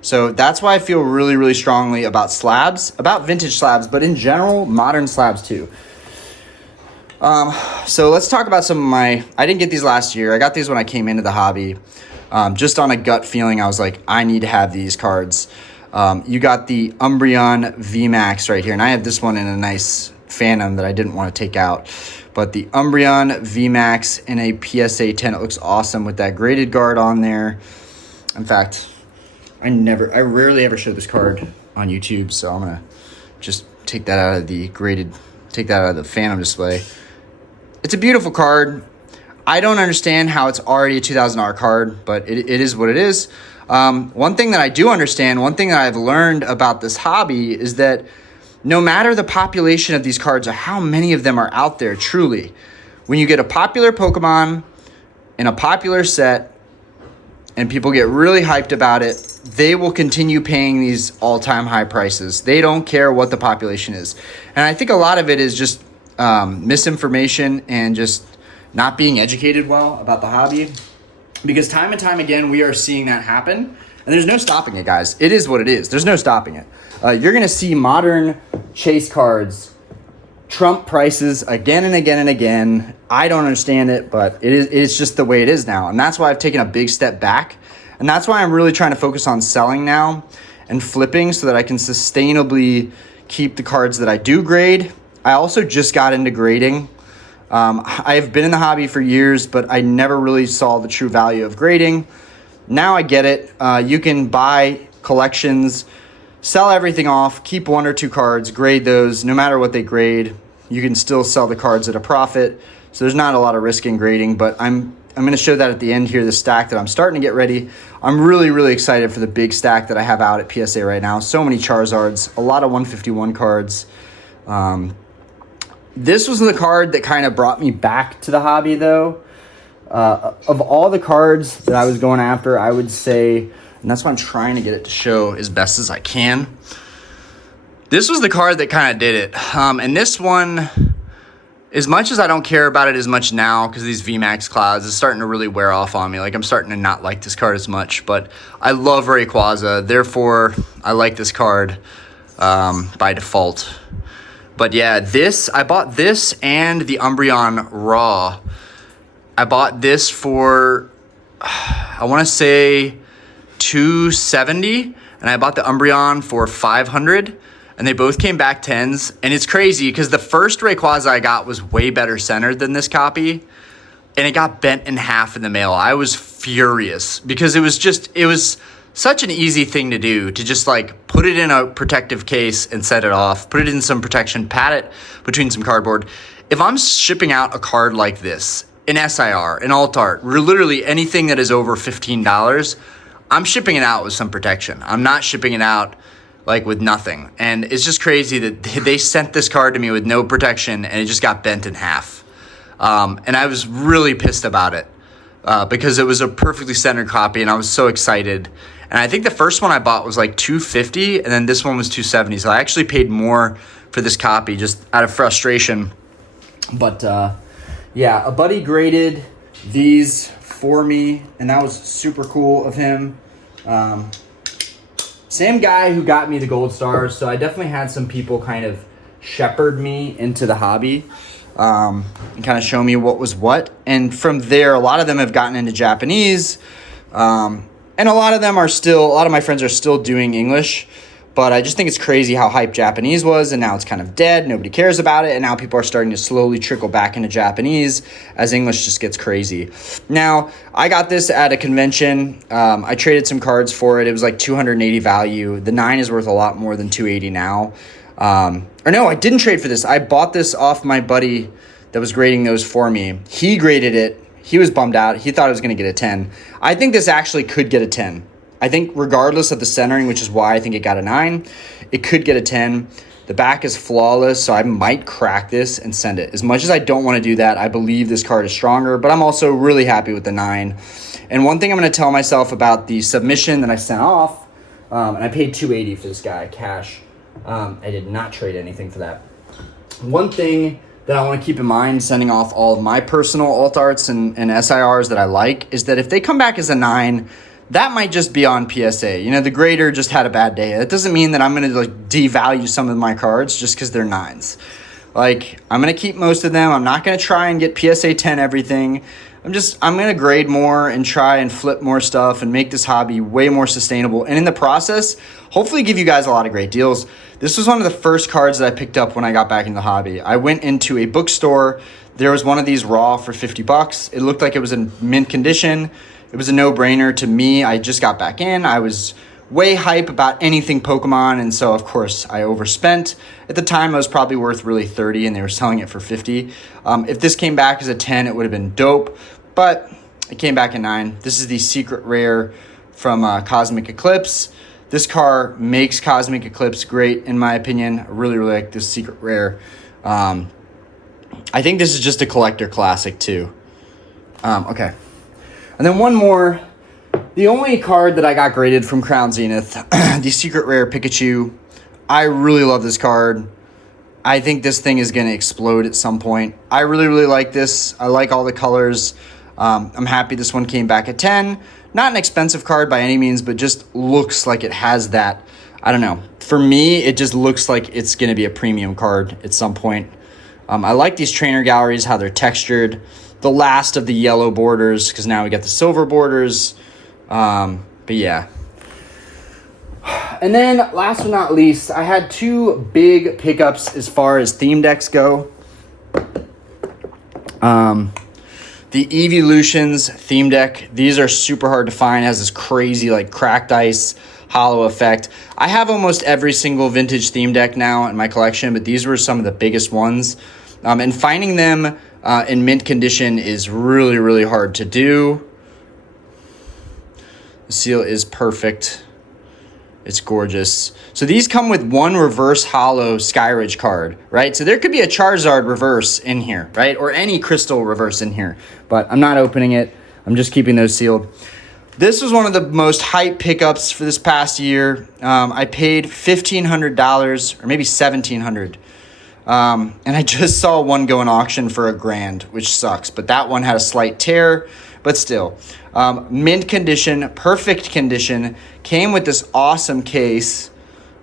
So that's why I feel really, really strongly about slabs, about vintage slabs, but in general, modern slabs too. So let's talk about some of I didn't get these last year. I got these when I came into the hobby. Just on a gut feeling, I was like, I need to have these cards. You got the Umbreon VMAX right here, and I have this one in a nice Phantom that I didn't want to take out. But the Umbreon VMAX in a PSA 10, it looks awesome with that graded guard on there. In fact, I rarely ever show this card on YouTube, so I'm gonna just take that out of the Phantom display. It's a beautiful card. I don't understand how it's already a $2,000 card, but it is what it is. One thing that I do understand, one thing that I've learned about this hobby is that no matter the population of these cards or how many of them are out there, truly, when you get a popular Pokemon in a popular set and people get really hyped about it, they will continue paying these all-time high prices. They don't care what the population is. And I think a lot of it is just misinformation and just not being educated well about the hobby. Because time and time again, we are seeing that happen. And there's no stopping it, guys. It is what it is. There's no stopping it. You're going to see modern chase cards trump prices again and again and again. I don't understand it, but it's just the way it is now. And that's why I've taken a big step back. And that's why I'm really trying to focus on selling now and flipping so that I can sustainably keep the cards that I do grade. I also just got into grading. I've been in the hobby for years, but I never really saw the true value of grading. Now I get it. You can buy collections, sell everything off, keep 1 or 2 cards, grade those. No matter what they grade, you can still sell the cards at a profit. So there's not a lot of risk in grading, but I'm going to show that at the end here, the stack that I'm starting to get ready. I'm really, really excited for the big stack that I have out at PSA right now. So many Charizards, a lot of 151 cards. This was the card that kind of brought me back to the hobby, though. Of all the cards that I was going after, I would say, and that's why I'm trying to get it to show as best as I can. This was the card that kind of did it. And this one, as much as I don't care about it as much now because these VMAX clouds is starting to really wear off on me. Like, I'm starting to not like this card as much, but I love Rayquaza. Therefore, I like this card by default. But yeah, I bought this and the Umbreon Raw. I bought this for, I want to say $270, and I bought the Umbreon for $500, and they both came back 10s. And it's crazy because the first Rayquaza I got was way better centered than this copy, and it got bent in half in the mail. I was furious because it was such an easy thing to do, to just like put it in a protective case and set it off, put it in some protection, pat it between some cardboard. If I'm shipping out a card like this, an SIR, an alt art, literally anything that is over $15, I'm shipping it out with some protection. I'm not shipping it out like with nothing. And it's just crazy that they sent this card to me with no protection and it just got bent in half. And I was really pissed about it because it was a perfectly centered copy and I was so excited. And I think the first one I bought was like $250 and then this one was $270. So I actually paid more for this copy just out of frustration. But yeah, a buddy graded these for me and that was super cool of him. Same guy who got me the gold stars. So I definitely had some people kind of shepherd me into the hobby and kind of show me what was what. And from there, a lot of them have gotten into Japanese. And a lot of my friends are still doing English, but I just think it's crazy how hyped Japanese was, and now it's kind of dead. Nobody cares about it, and now people are starting to slowly trickle back into Japanese as English just gets crazy. Now, I got this at a convention. I traded some cards for it. It was like 280 value. The 9 is worth a lot more than 280 now. Or no, I didn't trade for this. I bought this off my buddy that was grading those for me. He graded it. He was bummed out. He thought it was going to get a 10. I think this actually could get a 10. I think regardless of the centering, which is why I think it got a 9, it could get a 10. The back is flawless, so I might crack this and send it. As much as I don't want to do that, I believe this card is stronger, but I'm also really happy with the 9. And one thing I'm going to tell myself about the submission that I sent off, and I paid $280 for this guy, cash. I did not trade anything for that. one thing that I want to keep in mind, sending off all of my personal alt arts and SIRs that I like, is that if they come back as a 9, that might just be on PSA. You know, the grader just had a bad day. That doesn't mean that I'm going to like devalue some of my cards just because they're 9s. Like, I'm going to keep most of them. I'm not going to try and get PSA 10 everything. I'm going to grade more and try and flip more stuff and make this hobby way more sustainable. And in the process, hopefully give you guys a lot of great deals. This was one of the first cards that I picked up when I got back in the hobby. I went into a bookstore. There was one of these raw for $50. It looked like it was in mint condition. It was a no-brainer to me. I just got back in. I was way hype about anything Pokemon, and so of course I overspent. At the time, it was probably worth really $30, and they were selling it for $50. If this came back as a 10, it would have been dope, but it came back at 9. This is the secret rare from Cosmic Eclipse. This car makes Cosmic Eclipse great, in my opinion. I really, really like this secret rare. I think this is just a collector classic too. Okay. And then one more. The only card that I got graded from Crown Zenith, the secret rare Pikachu. I really love this card. I think this thing is going to explode at some point. I really, really like this. I like all the colors. I'm happy this one came back at 10. Not an expensive card by any means, but just looks like it has that. I don't know. For me, it just looks like it's going to be a premium card at some point. I like these trainer galleries, how they're textured. The last of the yellow borders, because now we got the silver borders. But yeah. And then last but not least, I had 2 big pickups as far as theme decks go. The Evolutions theme deck, these are super hard to find. It has this crazy like cracked ice hollow effect. I have almost every single vintage theme deck now in my collection, but these were some of the biggest ones. And finding them in mint condition is really, really hard to do. The seal is perfect. It's gorgeous. So these come with 1 reverse hollow Skyridge card, right? So there could be a Charizard reverse in here, right? Or any crystal reverse in here. But I'm not opening it. I'm just keeping those sealed. This was one of the most hype pickups for this past year. I paid $1,500 or maybe $1,700. And I just saw one go in auction for $1,000, which sucks. But that one had a slight tear, but still. Mint condition, perfect condition, came with this awesome case.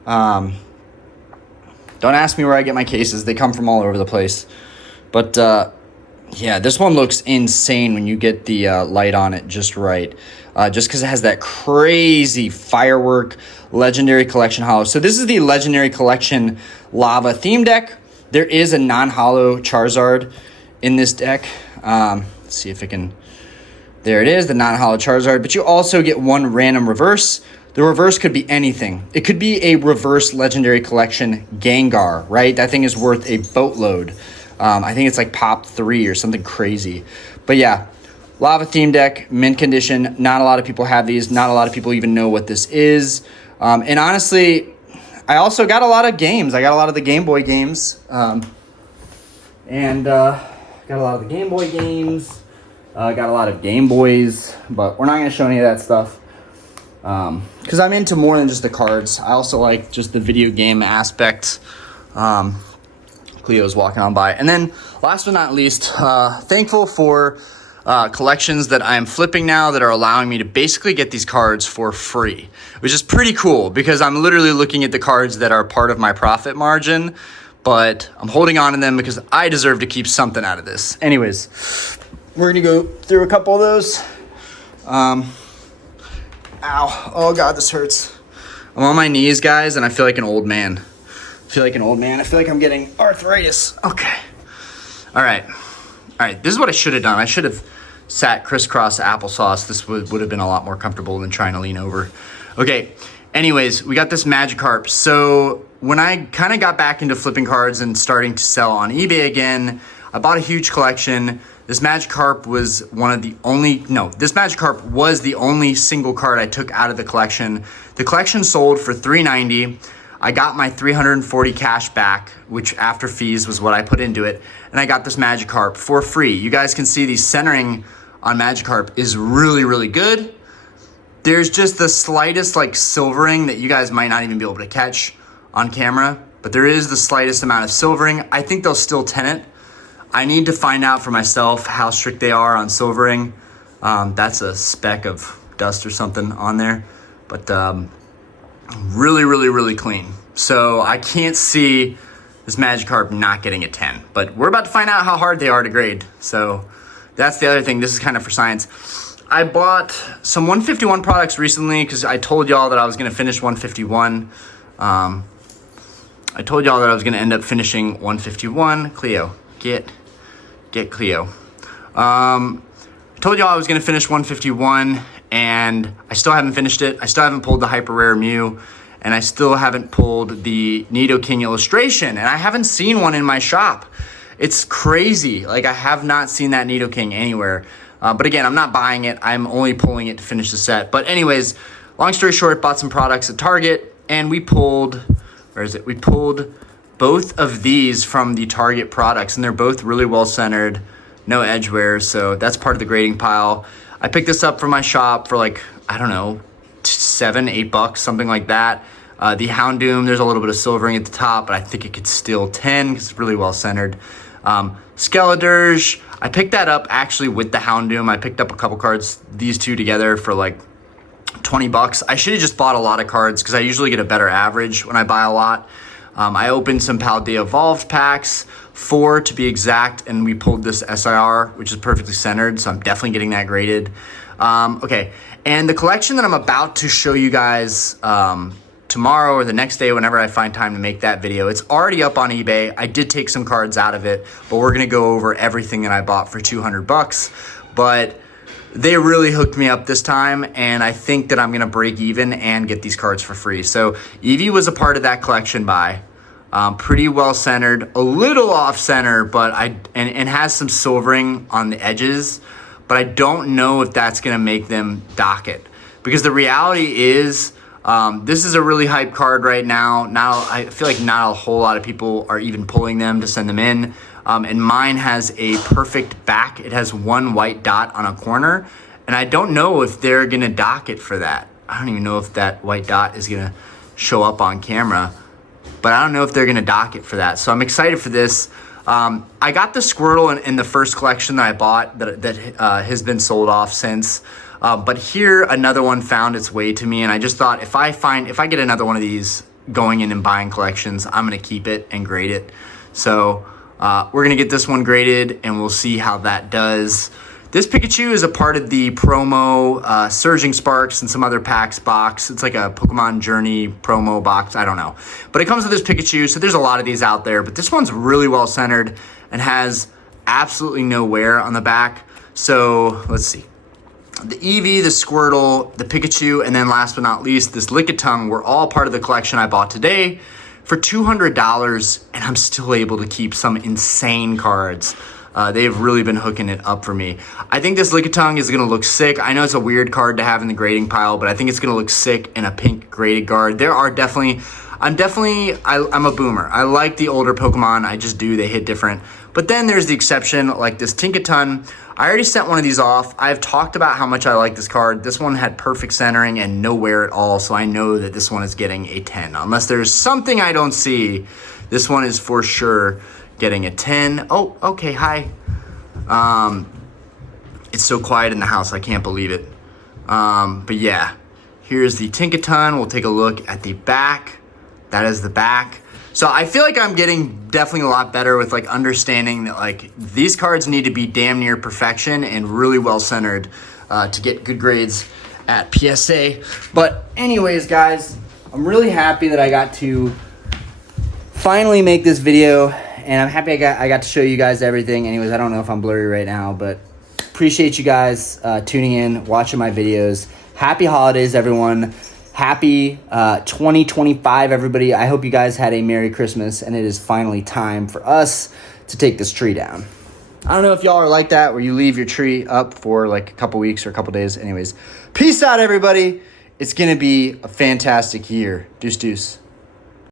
Don't ask me where I get my cases. They come from all over the place. But yeah, this one looks insane when you get the light on it just right. Just because it has that crazy firework Legendary Collection hollow. So this is the Legendary Collection Lava theme deck. There is a non-hollow Charizard in this deck. Let's see if it can... There it is, the non-hollow Charizard. But you also get 1 random reverse. The reverse could be anything. It could be a reverse Legendary Collection Gengar, right? That thing is worth a boatload. I think it's like pop 3 or something crazy. But yeah, Lava theme deck, mint condition. Not a lot of people have these. Not a lot of people even know what this is. And honestly, I also got a lot of games. I got a lot of the Game Boy games. Got a lot of the Game Boy games. Got a lot of Game Boys. But we're not going to show any of that stuff. Because I'm into more than just the cards. I also like just the video game aspect. Cleo's walking on by. And then, last but not least, thankful for collections that I'm flipping now that are allowing me to basically get these cards for free, which is pretty cool because I'm literally looking at the cards that are part of my profit margin, but I'm holding on to them because I deserve to keep something out of this. Anyways, we're going to go through a couple of those. Ow. Oh, God, this hurts. I'm on my knees, guys, and I feel like an old man. I feel like I'm getting arthritis. Okay. All right. This is what I should have done. I should have sat crisscross applesauce. This would have been a lot more comfortable than trying to lean over. Okay. Anyways, we got this Magikarp. So when I kind of got back into flipping cards and starting to sell on eBay again, I bought a huge collection. This Magikarp was this Magikarp was the only single card I took out of the collection. The collection sold for $390. I got my $340 cash back, which after fees was what I put into it, and I got this Magikarp for free. You guys can see the centering on Magikarp is really, really good. There's just the slightest like silvering that you guys might not even be able to catch on camera, but there is the slightest amount of silvering. I think they'll still tint it. I need to find out for myself how strict they are on silvering. That's a speck of dust or something on there, but really, really, really clean. So I can't see this Magikarp not getting a 10, but we're about to find out how hard they are to grade. So that's the other thing. This is kind of for science. I bought some 151 products recently because I told y'all that I was going to finish 151. I told y'all that I was going to end up finishing 151. Cleo, get Cleo. I told y'all I was going to finish 151, and I still haven't finished it. I still haven't pulled the Hyper Rare Mew, and I still haven't pulled the Nidoking illustration, and I haven't seen one in my shop. It's crazy. Like, I have not seen that Nidoking anywhere. But again, I'm not buying it. I'm only pulling it to finish the set. But anyways, long story short, bought some products at Target, and we pulled, where is it? We pulled both of these from the Target products, and they're both really well centered, no edge wear, so that's part of the grading pile. I picked this up from my shop for like, I don't know, $7-8, something like that. The Houndoom, there's a little bit of silvering at the top, but I think it could still 10 because it's really well centered. Skeledirge, I picked that up actually with the Houndoom. I picked up a couple cards, these two together for like $20. I should have just bought a lot of cards because I usually get a better average when I buy a lot. I opened some Paldea Evolved packs, 4 to be exact, and we pulled this SIR, which is perfectly centered, so I'm definitely getting that graded. Okay, and the collection that I'm about to show you guys tomorrow or the next day, whenever I find time to make that video, it's already up on eBay. I did take some cards out of it, but we're gonna go over everything that I bought for $200. But they really hooked me up this time, and I think that I'm gonna break even and get these cards for free. So Eevee was a part of that collection buy. Pretty well centered, a little off center, but and has some silvering on the edges, but I don't know if that's gonna make them dock it, because the reality is this is a really hype card right now. Now I feel like not a whole lot of people are even pulling them to send them in, and mine has a perfect back. It has one white dot on a corner, and I don't know if they're gonna dock it for that. I don't even know if that white dot is gonna show up on camera, but I don't know if they're gonna dock it for that. So I'm excited for this. I got the Squirtle in the first collection that I bought that has been sold off since. But here another one found its way to me, and I just thought if I get another one of these going in and buying collections, I'm gonna keep it and grade it. So we're gonna get this one graded, and we'll see how that does. This Pikachu is a part of the promo Surging Sparks and some other packs box. It's like a Pokemon Journey promo box, I don't know. But it comes with this Pikachu, so there's a lot of these out there, but this one's really well centered and has absolutely no wear on the back. So let's see. The Eevee, the Squirtle, the Pikachu, and then last but not least, this Lickitung were all part of the collection I bought today for $200, and I'm still able to keep some insane cards. They've really been hooking it up for me. I think this Lickitung is going to look sick. I know it's a weird card to have in the grading pile, but I think it's going to look sick in a pink graded guard. There are definitely, I'm a boomer. I like the older Pokemon. I just do. They hit different. But then there's the exception, like this Tinkaton. I already sent one of these off. I've talked about how much I like this card. This one had perfect centering and no wear at all, so I know that this one is getting a 10. Unless there's something I don't see, this one is for sure getting a 10. Oh, okay, hi. It's so quiet in the house, I can't believe it. But yeah, here's the Tinkaton. We'll take a look at the back. That is the back. So I feel like I'm getting definitely a lot better with like understanding that like these cards need to be damn near perfection and really well centered to get good grades at PSA. But anyways, guys, I'm really happy that I got to finally make this video, and I'm happy I got to show you guys everything. Anyways, I don't know if I'm blurry right now, but appreciate you guys tuning in, watching my videos. Happy holidays, everyone. Happy 2025, everybody. I hope you guys had a Merry Christmas, and it is finally time for us to take this tree down. I don't know if y'all are like that, where you leave your tree up for like a couple weeks or a couple days. Anyways, peace out, everybody. It's going to be a fantastic year. Deuce, deuce.